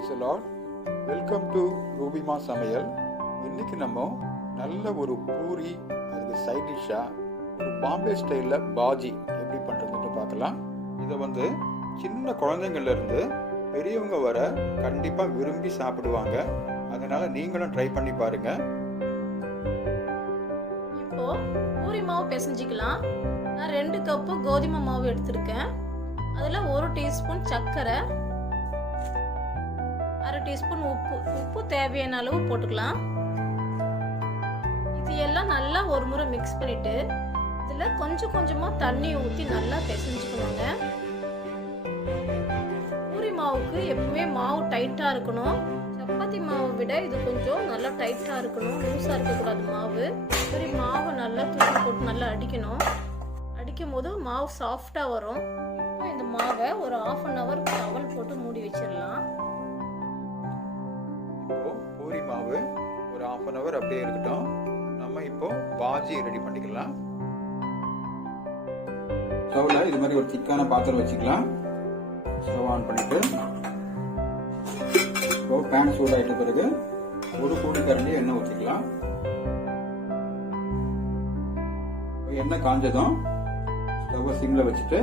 Praise Lord welcome to Rubima சமையல் இன்னைக்கு நம்ம நல்ல ஒரு பூரி அதுக்கு சைட் டிஷ்ஷாக ஒரு பாம்பே ஸ்டைலில் பாஜி எப்படி பண்ணுறதுன்னு பார்க்கலாம். இதை வந்து சின்ன குழந்தைங்கள்லேருந்து பெரியவங்க வர கண்டிப்பாக விரும்பி சாப்பிடுவாங்க. அதனால் நீங்களும் ட்ரை பண்ணி பாருங்க. இப்போ பூரி மாவு பிசைஞ்சிக்கலாம். நான் ரெண்டு கப்பு கோதுமை மாவு எடுத்திருக்கேன். அதில் ஒரு டீஸ்பூன் சர்க்கரை அரை டீஸ்பூன் உப்பு. உப்பு தேவையான அளவு போட்டுக்கலாம். இது எல்லாம் நல்லா ஒரு முறை மிக்ஸ் பண்ணிட்டு இதில் கொஞ்சம் கொஞ்சமாக தண்ணி ஊற்றி நல்லா பிசைஞ்சுக்கணுங்க. பூரி மாவுக்கு எப்பவுமே மாவு டைட்டாக இருக்கணும். சப்பாத்தி மாவை விட இது கொஞ்சம் நல்லா டைட்டாக இருக்கணும். லூஸாக இருக்கக்கூடாது மாவு. சரி மாவை நல்லா தூக்கி போட்டு நல்லா அடிக்கணும். அடிக்கும் போது மாவு சாஃப்டாக வரும். இப்போ இந்த மாவை ஒரு ஆஃப் அன் ஹவர் டவல் போட்டு அப்படியே இருக்கட்டும். நம்ம இப்போ பாஜி ரெடி பண்ணிக்கலாம். ஸ்டவ்ல இது மாதிரி ஒரு திக்கான பாத்திரம் வச்சுக்கலாம். ஸ்டவ் ஆன் பண்ணிட்டு. இப்போ பேன் சூடாயிட்ட பிறகு ஒரு கூடு கரண்டி எண்ணெய் ஊற்றிக்கலாம் எண்ணெய் காஞ்சதும் ஸ்டவ்வை சிம்ல வச்சுட்டு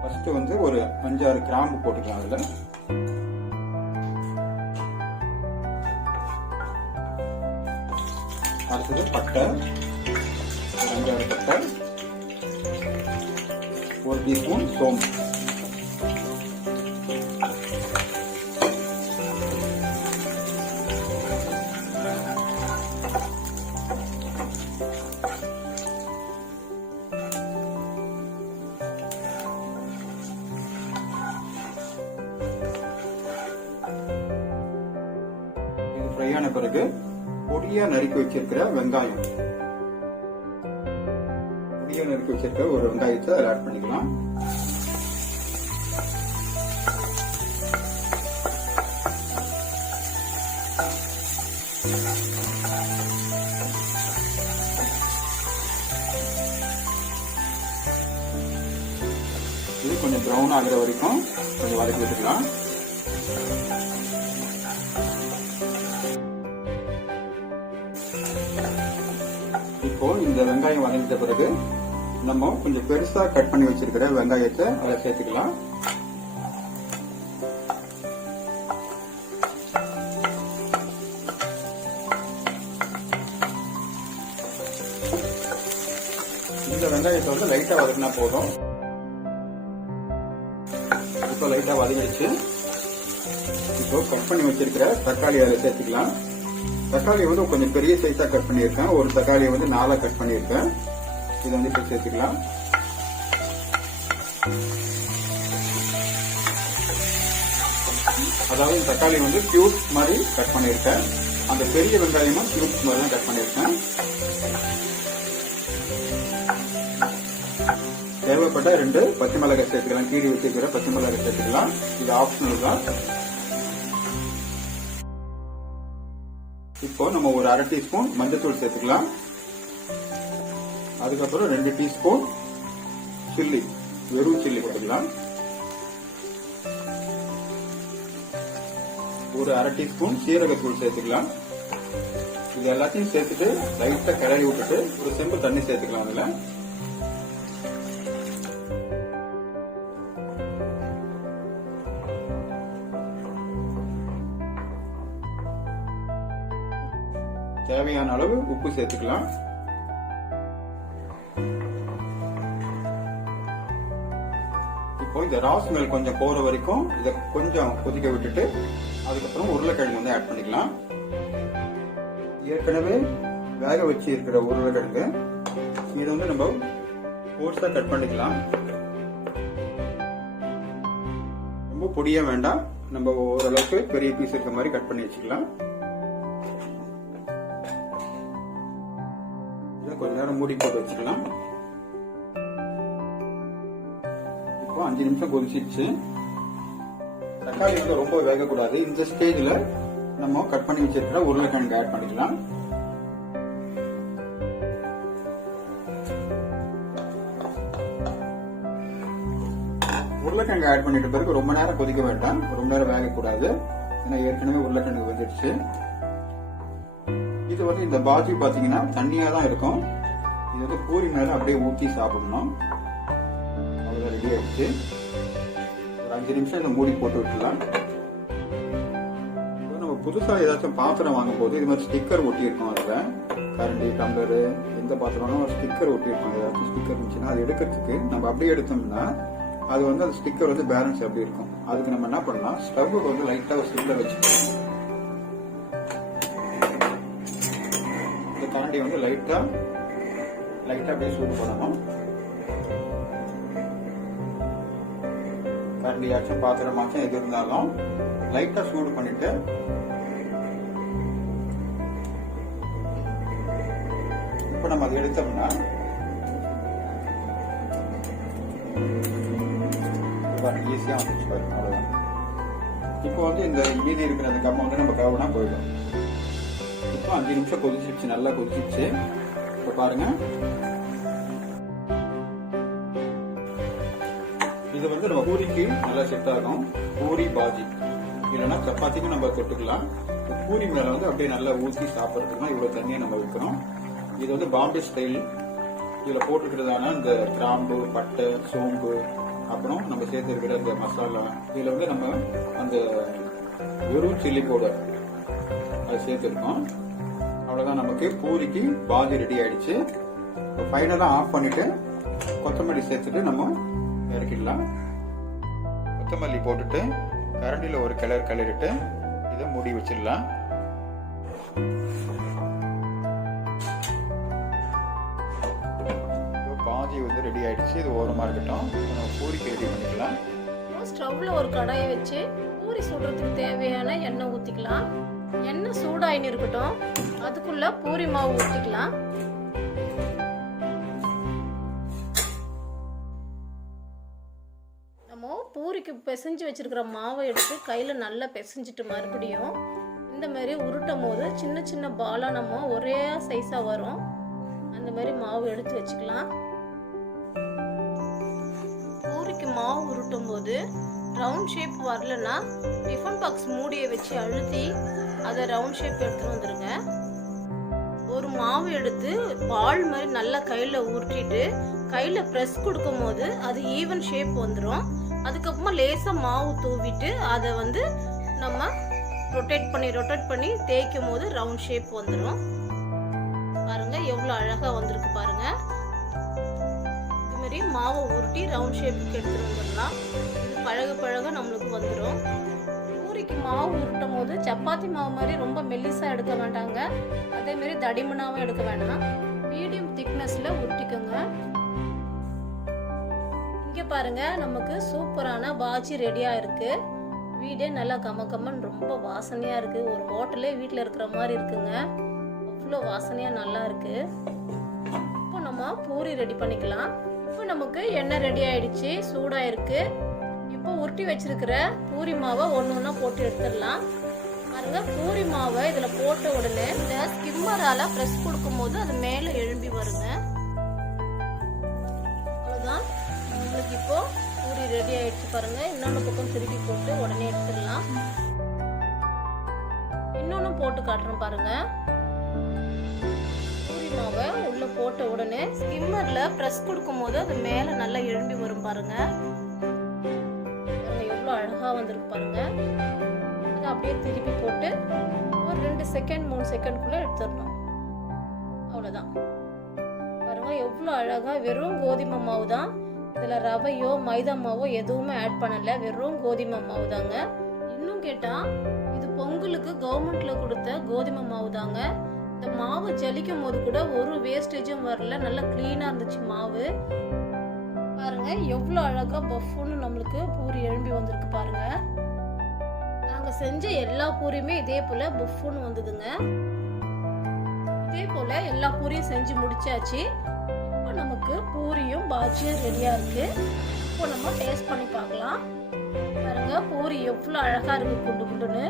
ஃபர்ஸ்ட் வந்து ஒரு அஞ்சாறு கிராம்பு போட்டுக்கலாம் அதில். அடுத்தது பட்டை ஒரு அஞ்சாறு பட்டை ஒரு டீஸ்பூன் சோம்பு இது ஃப்ரை ஆன பிறகு பொடியா நறுக்கி வச்சிருக்கிற வெங்காயம். பொடியா நறுக்கி வச்சிருக்கிற ஒரு வெங்காயத்தை அதில் ஆட் பண்ணிக்கலாம். இது கொஞ்சம் ப்ரௌன் ஆகிற வரைக்கும் கொஞ்சம் வதக்கி விட்டுக்கலாம். இந்த வெங்காயம் வதங்கிட்ட பிறகு நம்ம கொஞ்சம் பெருசா கட் பண்ணி வச்சிருக்கிற வெங்காயத்தை அதை சேர்த்துக்கலாம். இந்த வெங்காயத்தை வந்து லைட்டா வதக்கினா போதும். இப்போ லைட்டா வதங்கிடுச்சு. இப்போ கட் பண்ணி வச்சிருக்கிற தக்காளி அதில் சேர்த்துக்கலாம். தக்காளி வந்து கொஞ்சம் பெரிய சைஸா கட் பண்ணியிருக்கேன். ஒரு தக்காளியை வந்து நாலாக கட் பண்ணியிருக்கேன். இதை வந்து இப்போ சேர்த்துக்கலாம். அதாவது தக்காளி வந்து கியூப்ஸ் மாதிரி கட் பண்ணியிருக்கேன். அந்த பெரிய வெங்காயமும் கியூப்ஸ் மாதிரி தான் கட் பண்ணியிருக்கேன். தேவைப்பட்ட ரெண்டு பச்சை மிளகாய் சேர்த்துக்கலாம். கீரி வச்சிருக்கிற பச்சை மிளகாய் சேர்த்துக்கலாம். இது ஆப்ஷனல் தான். இப்போ நம்ம ஒரு அரை டீஸ்பூன் மஞ்சத்தூள் சேர்த்துக்கலாம். அதுக்கப்புறம் ரெண்டு டீஸ்பூன் சில்லி வெறும் சில்லி போட்டுக்கலாம். ஒரு அரை டீஸ்பூன் சீரகத்தூள் சேர்த்துக்கலாம். இது எல்லாத்தையும் சேர்த்துட்டு லைட்டா கிளறி விட்டுட்டு ஒரு செம்பு தண்ணி சேர்த்துக்கலாம் அதுல. தேவையான அளவு உப்பு சேர்த்துக்கலாம். இப்போ இந்த ராஸ் ஸ்மெல் கொஞ்சம் போற வரைக்கும் இதை கொஞ்சம் கொதிக்க விட்டுட்டு அதுக்கப்புறம் உருளைக்கிழங்கு வந்து ஆட் பண்ணிக்கலாம். ஏற்கனவே வேக வச்சு இருக்கிற உருளைக்கிழங்கு இதை வந்து நம்ம கோர்ஸா கட் பண்ணிக்கலாம். ரொம்ப பொடியா வேண்டாம். நம்ம ஓரளவுக்கு பெரிய பீஸ் இருக்க மாதிரி கட் பண்ணி வச்சுக்கலாம். மூடி போட்டு வச்சுக்கலாம். இப்போ அஞ்சு நிமிஷம் கொதிச்சிருச்சு. தக்காளி வந்து ரொம்ப வேகக்கூடாது. இந்த ஸ்டேஜ்ல நம்ம கட் பண்ணி வச்சிருக்கிற உருளைக்கிழங்கு ஆட் பண்ணிக்கலாம். உருளைக்கிழங்கு ஆட் பண்ணிட்ட பிறகு ரொம்ப நேரம் கொதிக்க வேண்டாம். ரொம்ப நேரம் வேகக்கூடாது. ஏன்னா ஏற்கனவே உருளைக்கிழங்கு வந்துடுச்சு. இது வந்து இந்த பாஜி பாத்தீங்கன்னா தண்ணியா தான் இருக்கும். இது வந்து பூரி மேல அப்படியே ஊற்றி சாப்பிடணும். அவ்வளோ ரெடி ஆயிடுச்சு. ஒரு அஞ்சு நிமிஷம் இதை மூடி போட்டு விட்டுலாம் இப்போ நம்ம புதுசாக ஏதாச்சும் பாத்திரம் வாங்கும் போது இது மாதிரி ஸ்டிக்கர் ஒட்டி அதில். கரண்டி டம்ளரு எந்த பாத்திரம்னா ஒரு ஸ்டிக்கர் ஒட்டியிருக்கோம். ஏதாச்சும் ஸ்டிக்கர் இருந்துச்சுன்னா அது எடுக்கிறதுக்கு நம்ம அப்படியே எடுத்தோம்னா அது வந்து அந்த ஸ்டிக்கர் வந்து பேலன்ஸ் எப்படி இருக்கும்? அதுக்கு நம்ம என்ன பண்ணலாம்? ஸ்டவ் வந்து லைட்டா சிம்ல வச்சுக்கலாம். இந்த கரண்டி வந்து லைட்டாக லைட்டாக அப்படியே சூடு பண்ணணும். கரண்டியாச்சும் பாத்திரமாச்சும் எது இருந்தாலும் லைட்டாக சூடு பண்ணிட்டு இப்போ நம்ம அதை எடுத்தோம்னா ஈஸியாக வந்துச்சு பாருங்க இப்போ வந்து இந்த மீதி இருக்கிற அந்த கம்மை வந்து நம்ம கவனா போயிடும். இப்போ அஞ்சு நிமிஷம் கொதிச்சிருச்சு நல்லா கொதிச்சிருச்சு. இப்போ பாருங்க. இது வந்து நம்ம பூரிக்கு நல்லா செட் ஆகும். பூரி பாஜி. இல்லைன்னா சப்பாத்திக்கும் நம்ம தொட்டுக்கலாம். பூரி மேல வந்து அப்படியே நல்லா ஊற்றி சாப்பிட்றதுக்குனா இவ்வளவு தண்ணியை நம்ம வைக்கிறோம் இது வந்து பாம்பே ஸ்டைல் இதுல போட்டுக்கிறதான இந்த கிராம்பு பட்டை சோம்பு அப்புறம் நம்ம சேர்த்துருக்கிற இந்த மசாலா. இதுல வந்து நம்ம அந்த வெறும் சில்லி பவுடர் அது சேர்த்துருக்கோம் அவ்வளோதான் நமக்கு. பூரிக்கு பாதி ரெடி ஆயிடுச்சு. ஃபைனலாக ஆஃப் பண்ணிட்டு கொத்தமல்லி சேர்த்துட்டு நம்ம இறக்கிடலாம். கொத்தமல்லி போட்டுட்டு கரண்டியில் ஒரு கிளர் கிளறிட்டு இதை மூடி வச்சிடலாம். இப்போ பாஜி வந்து ரெடி ஆயிடுச்சு. இது ஓரமாக இருக்கட்டும். நம்ம பூரிக்கு ரெடி பண்ணிக்கலாம். ஸ்டவ்வில் ஒரு கடாயை வச்சு பூரி சுடுறதுக்கு தேவையான எண்ணெய் ஊற்றிக்கலாம் எண்ணெய் சூடாயின்னு இருக்கட்டும். அதுக்குள்ள பூரி மாவு ஊற்றிக்கலாம் நம்ம பூரிக்கு பிசைஞ்சு வச்சிருக்கிற மாவை எடுத்து கையில் நல்லா பிசைஞ்சிட்டு மறுபடியும் இந்த மாதிரி உருட்டும் போது சின்ன சின்ன பாலாக நம்ம ஒரே சைஸாக வரும். அந்த மாதிரி மாவு எடுத்து வச்சுக்கலாம். பூரிக்கு மாவு உருட்டும் போது ரவுண்ட் ஷேப் வரலன்னா டிஃபன் பாக்ஸ் மூடியை வச்சு அழுத்தி அதை ரவுண்ட் ஷேப் எடுத்துகிட்டு வந்துடுங்க ஒரு மாவு எடுத்து பால் மாதிரி நல்லா கையில் உருட்டிட்டு கையில் ப்ரெஸ் கொடுக்கும் போது அது ஈவன் ஷேப் வந்துடும் அதுக்கப்புறமா லேசாக மாவு தூவிட்டு அதை வந்து நம்ம ரொட்டேட் பண்ணி ரொட்டேட் பண்ணி தேய்க்கும் போது ரவுண்ட் ஷேப் வந்துடும் பாருங்கள் எவ்வளோ அழகாக வந்திருக்கு பாருங்கள் மாதிரி மாவை உருட்டி ரவுண்ட் ஷேப்புக்கு எடுத்துட்டு வந்துடலாம். இது பழக பழக நம்மளுக்கு வந்துடும் பூரிக்கு மாவு உருட்டும் போது சப்பாத்தி மாவு மாதிரி ரொம்ப மெல்லிசாக எடுக்க வேண்டாங்க அதேமாரி தடிமனாகவும் எடுக்க வேண்டாம். மீடியம் திக்னஸில் உருட்டிக்கோங்க. இங்கே பாருங்கள் நமக்கு சூப்பரான பாஜி ரெடியாக இருக்குது வீடே நல்லா கம ரொம்ப வாசனையாக இருக்குது ஒரு ஹோட்டலே வீட்டில் இருக்கிற மாதிரி இருக்குங்க. அவ்வளோ வாசனையாக நல்லா இருக்குது இப்போ நம்ம பூரி ரெடி பண்ணிக்கலாம். நமக்கு எண்ணெய் ரெடி ஆயிடுச்சு சூடா இருக்கு இப்போ உருட்டி வச்சிருக்கிற பூரி மாவை ஒன்று ஒன்றா போட்டு எடுத்துடலாம். பாருங்க பூரி மாவை இதில் போட்ட உடனே இந்த ஸ்கிம்மரால ப்ரெஸ் கொடுக்கும்போது அது மேலே எழும்பி வருங்க. அவ்வளோதான் உங்களுக்கு இப்போ பூரி ரெடி ஆயிடுச்சு பாருங்க. இன்னொன்று பக்கம் திருப்பி போட்டு உடனே எடுத்துடலாம். இன்னொன்று போட்டு காட்டுறேன் பாருங்க. பூரி மாவை உள்ள போட்ட உடனே ஸ்கிம்மர்ல ப்ரெஸ் கொடுக்கும்போது அது மேலே நல்லா எழும்பி வரும் பாருங்க. பாருங்க எவ்வளோ அழகா வந்திருக்கு பாருங்க. அதை அப்படியே திருப்பி போட்டு ஒரு ரெண்டு செகண்ட் மூணு செகண்ட்குள்ள எடுத்துடணும். அவ்வளோதான் பாருங்க எவ்வளோ அழகா வெறும் கோதுமை மாவு தான் இதில் ரவையோ மைதா மாவோ எதுவுமே ஆட் பண்ணல. வெறும் கோதுமை மாவு தாங்க இன்னும் கேட்டால் இது பொங்கலுக்கு கவர்மெண்ட்ல கொடுத்த கோதுமை மாவு தாங்க இந்த மாவு ஜலிக்கும் போது கூட ஒரு வேஸ்டேஜும் வரல. நல்லா க்ளீனாக இருந்துச்சு மாவு. பாருங்க எவ்வளோ அழகாக பஃப்னு நம்மளுக்கு பூரி எழும்பி வந்திருக்கு பாருங்க. நாங்கள் செஞ்ச எல்லா பூரியுமே இதே போல பஃப்னு வந்ததுங்க. இதே போல எல்லா பூரியும் செஞ்சு முடிச்சாச்சு. இப்போ நமக்கு பூரியும் பாஜியும் ரெடியாக இருக்கு. இப்போ நம்ம டேஸ்ட் பண்ணி பார்க்கலாம். பாருங்க பூரி எவ்வளோ அழகாக இருக்கு குண்டு குண்டுன்னு.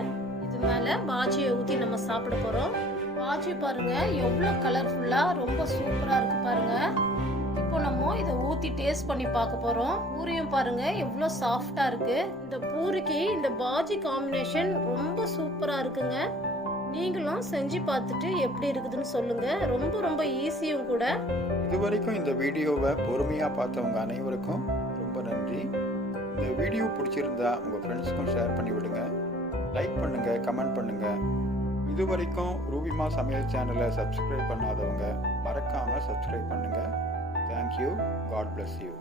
இது மேலே பாஜியை ஊற்றி நம்ம சாப்பிட போகிறோம் பாஜி பாருங்க. எவ்வளோ கலர்ஃபுல்லாக ரொம்ப சூப்பராக இருக்கு பாருங்க. இப்போ நம்ம இதை ஊற்றி டேஸ்ட் பண்ணி பார்க்க போகிறோம் பூரியும் பாருங்க எவ்வளோ சாஃப்டாக இருக்கு. இந்த பூரிக்கு இந்த பாஜி காம்பினேஷன் ரொம்ப சூப்பராக இருக்குங்க. நீங்களும் செஞ்சு பார்த்துட்டு எப்படி இருக்குதுன்னு சொல்லுங்க. ரொம்ப ரொம்ப ஈஸியும் கூட. இது வரைக்கும் இந்த வீடியோவை பொறுமையாக பார்த்தவங்க அனைவருக்கும் ரொம்ப நன்றி. இந்த வீடியோ பிடிச்சிருந்தா உங்கள் ஃப்ரெண்ட்ஸ்க்கும் ஷேர் பண்ணி விடுங்க லைக் பண்ணுங்கள் கமெண்ட் பண்ணுங்கள் இது வரைக்கும் ரூபிமா சமையல் சேனலை சப்ஸ்கிரைப் பண்ணாதவங்க மறக்காமல் சப்ஸ்கிரைப் பண்ணுங்கள் தேங்க்யூ காட் பிளஸ் யூ